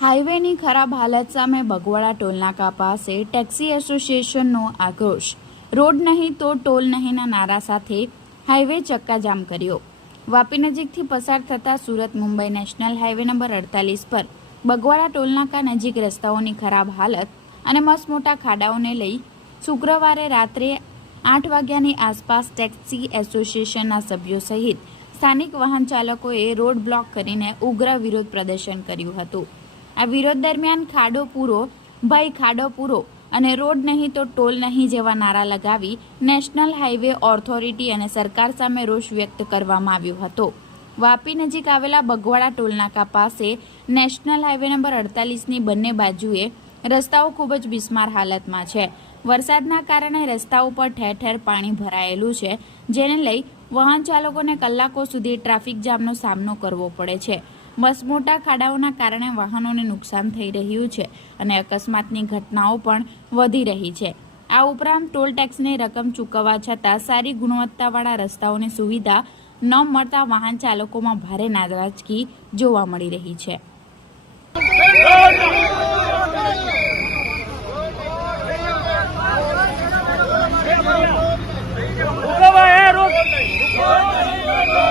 હાઈવેની ખરાબ હાલત સામે બગવાડા ટોલનાકા પાસે ટેક્સી એસોસિએશનનો આક્રોશ. રોડ નહીં તો ટોલ નહીંના નારા સાથે હાઈવે ચક્કાજામ કર્યો. વાપી નજીકથી પસાર થતા Surat Mumbai national highway number અડતાલીસ પર બગવાડા ટોલનાકા નજીક રસ્તાઓની ખરાબ હાલત અને મસમોટા ખાડાઓને લઈ શુક્રવારે રાત્રે આઠ વાગ્યાની આસપાસ ટેક્સી એસોસિએશનના સભ્યો સહિત સ્થાનિક વાહન ચાલકોએ રોડ બ્લોક કરીને ઉગ્ર વિરોધ પ્રદર્શન કર્યું હતું. આ વિરોધ દરમિયાન ખાડો પૂરો ભાઈ ખાડો પૂરો અને રોડ નહીં તો ટોલ નહીં જેવા નારા લગાવી નેશનલ હાઈવે ઓથોરિટી અને સરકાર સામે રોષ વ્યક્ત કરવામાં આવ્યો હતો. વાપી નજીક આવેલા બગવાડા ટોલનાકા પાસે નેશનલ હાઈવે નંબર અડતાલીસની બંને બાજુએ રસ્તાઓ ખૂબ જ બિસ્માર હાલતમાં છે. વરસાદના કારણે રસ્તાઓ પર ઠેર ઠેર પાણી ભરાયેલું છે, જેને લઈ વાહન ચાલકોને કલાકો સુધી ટ્રાફિક જામનો સામનો કરવો પડે છે. મસમોટા ખાડાઓના કારણે વાહનોને નુકસાન થઈ રહ્યું છે અને અકસ્માતની ઘટનાઓ પણ વધી રહી છે. આ ઉપરાંત ટોલટેક્સની રકમ ચૂકવવા છતાં સારી ગુણવત્તાવાળા રસ્તાઓની સુવિધા ન મળતા વાહન ચાલકોમાં ભારે નારાજગી જોવા મળી રહી છે. Oh,